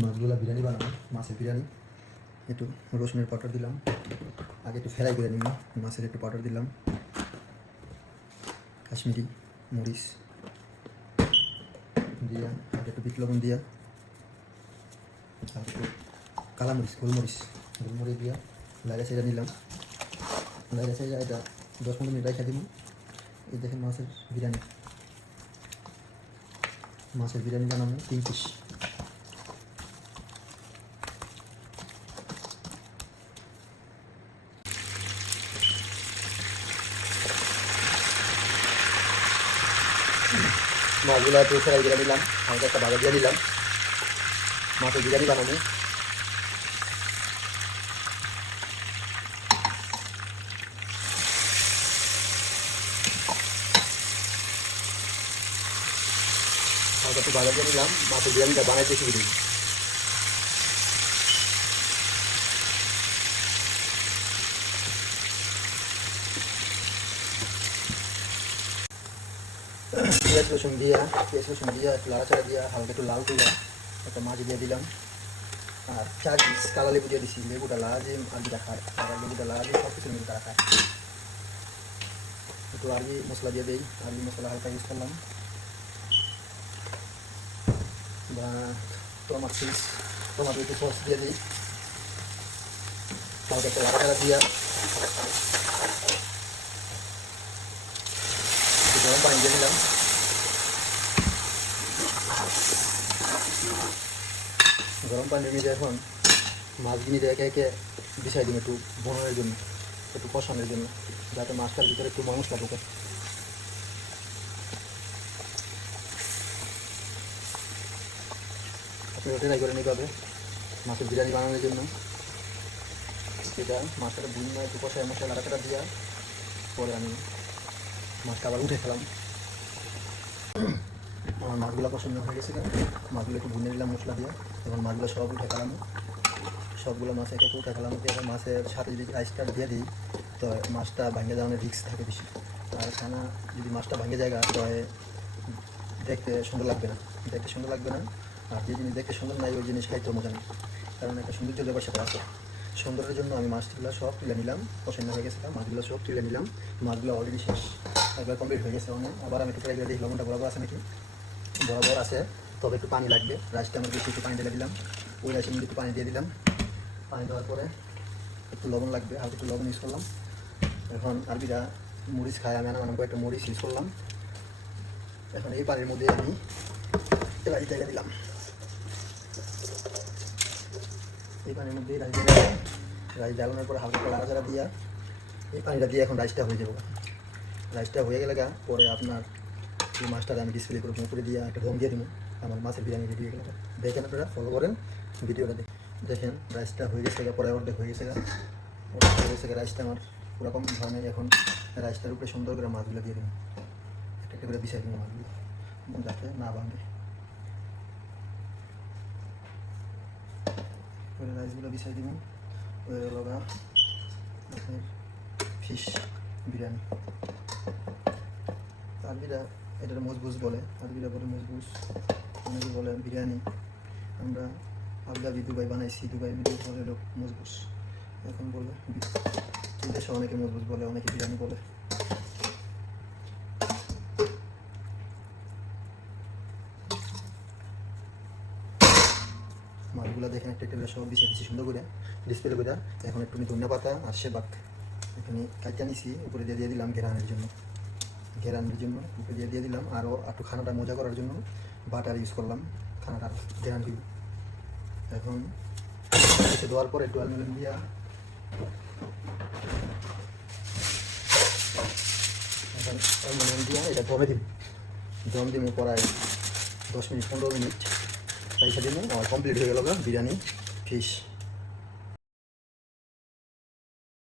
মাছগুলা বিরিয়ানি বানাবো, মাছের বিরিয়ানি। একটু রসুনের পাউডার দিলাম, আগে একটু ফ্রাই করে নিলাম, মাছের একটু পাউডার দিলাম, কাশ্মীরি মরিচ দিয়া, আর একটু বিট লবণ দিয়া, আর একটু কালামরিচ গোলমরিচ দিয়া লাইরা চাইরা নিলাম। লাইরা চাইরা এটা 10-15 মিনিট রাখা দিব। এই দেখেন মাছের বিরিয়ানি বানাবো 3 পিস। মাছগুলো একটু ফ্রাই করে দিলাম, হালকা একটা ভাজা দিয়ে দিলাম। মাছের বিরিয়ানি বানাবো। হালকা একটু ভাজা দিয়ে দিলাম, মাছের বিরিয়ানিটা বানাইতে শিখে দিই। পেঁয়াজ রসুন দিয়া একটু লাড়াচাড়া দিয়া হালকা একটু লাল করে একটা মাছ দিয়ে দিলাম। আর 4 পিস কালা লেবু দিয়ে দিচ্ছি। লেবুটা লাজে আলুটা খায়, আর লেবুটা লাজে সব কিছু মিলে তারা খায়। একটু আরবি মশলা দিয়ে দিই, আরবি মশলা হালকা ইউজ করলাম। বা টমাটো একটু সস দিয়ে দিই, হালকা একটা লাড়াচাড়া দিয়া গরম পানি দিয়ে দিলাম। গরম পানির মধ্যে এখন মাছগুলি একে একে বিছাই দিন একটু বনানোর জন্য, একটু কষানোর জন্য, যাতে মাছটার ভিতরে একটু মশলা ঢোকে। আপনি ট্রাই করে নিতে হবে মাছের বিরিয়ানি বানানোর জন্য। সেটা মাছটা বুঝিয়ে একটু কষায় মশলা লাড়াচাড়া দিয়া পরে আমি মাছটা আবার উঠে খেলাম। আমার মাছগুলো পছন্দ হয়ে গেছে, মাছগুলো একটু ভুনে নিলাম মশলা দিয়ে। এবং মাছগুলো সব উঠে খেলাম, সবগুলো মাছ একে উঠে খেলাম। এবার মাছের সাথে যদি রাইসটা দিয়ে দিই তো মাছটা ভাঙে যাওয়ার রিস্ক থাকে বেশি। আর খানা যদি মাছটা ভাঙে যায় তো দেখতে সুন্দর লাগবে না, আর যে জিনিস দেখতে সুন্দর নাই ওই জিনিস খাইতে মজা নেই, কারণ একটা সৌন্দর্য ব্যাপার সাথে আছে। সৌন্দর্যের জন্য আমি মাছগুলো সব তুলে নিলাম, পছন্দ হয়ে গেছে মাছগুলো সব তুলে নিলাম। মাছগুলো অলরেডি শেষ, একবার কমপ্লিট হয়ে গেছে। আবার আমি একটু ট্রাই করে দিই লবণটা বরাবর আছে নাকি। বরাবর আছে, তবে একটু পানি লাগবে। রাইসটা আমার বেশি একটু পানি ঢেলে দিলাম, ওই রাইসের মধ্যে একটু পানি দিয়ে দিলাম। পানি দেওয়ার পরে একটু লবণ লাগবে, হালকা একটু লবণ ইউজ করলাম। এখন আরবিরা মরিচ খায়, আমি আনাম একটু মরিচ ইউজ করলাম। এখন এই পানির মধ্যে আমি রাইস ঢেলে দিলাম, এই পানির মধ্যে রাইস ঢালানোর পরে হালকা লাড়াচাড়া দিয়া এই পানিটা দিয়ে এখন রাইসটা হয়ে যাবো। রাইসটা হয়ে গেলে পরে আপনার এই মাছটা আমি ডিসপ্লে করে উপরে দিয়ে একটা দম দিয়ে দেবো। আমার মাছের বিরিয়ানি রেডি হয়ে গেল। দেখেন আপনারা ফলো করেন ভিডিওটা, দেখেন রাইসটা হয়ে গেছে, পরে অর্ধেক হয়ে গেছে রাইসটা আমার ওরকম ধরনের। এখন রাইসটার উপরে সুন্দর করে মাছগুলো দিয়ে দেবো, একটা একটা করে বিছাই দেবো মাছগুলো যাতে না ভাঙে। রাইসগুলো বিছাই দেবো। লগা ফিশ বিরিয়ানি, আরবিরা এটার মজবুজ বলে, আরবিরা বলে মজবুজ, অনেকে বলে বিরিয়ানি। আমরা আবুধাবি দুবাই বানাইছি, দুবাই মিলে বলে লোক মজবুজ। এখন বলে দেশে অনেকে মজবুজ বলে, অনেকে বিরিয়ানি বলে। মাছগুলো দেখেন একটা একটা সব বিছিয়ে দিচ্ছি সুন্দর করে ডিসপ্লে করে। এখন একটু ধনিয়া পাতা আর সেবাক এখানে কাটটা নিছি, উপরে দিয়ে দিলাম ঘেরানোর জন্য উপরে দিয়ে দিলাম। আরও একটু খানাটা মজা করার জন্য বাটার ইউজ করলাম, খানাটা ঘেরান দিব। এখন দেওয়ার পরে একটু অ্যালুমিনিয়াম দিয়া এটা দম দিব প্রায় 10 মিনিট 15 মিনিট। তাই দিব। আমার কমপ্লিট হয়ে গেল বিরিয়ানি ফিশ।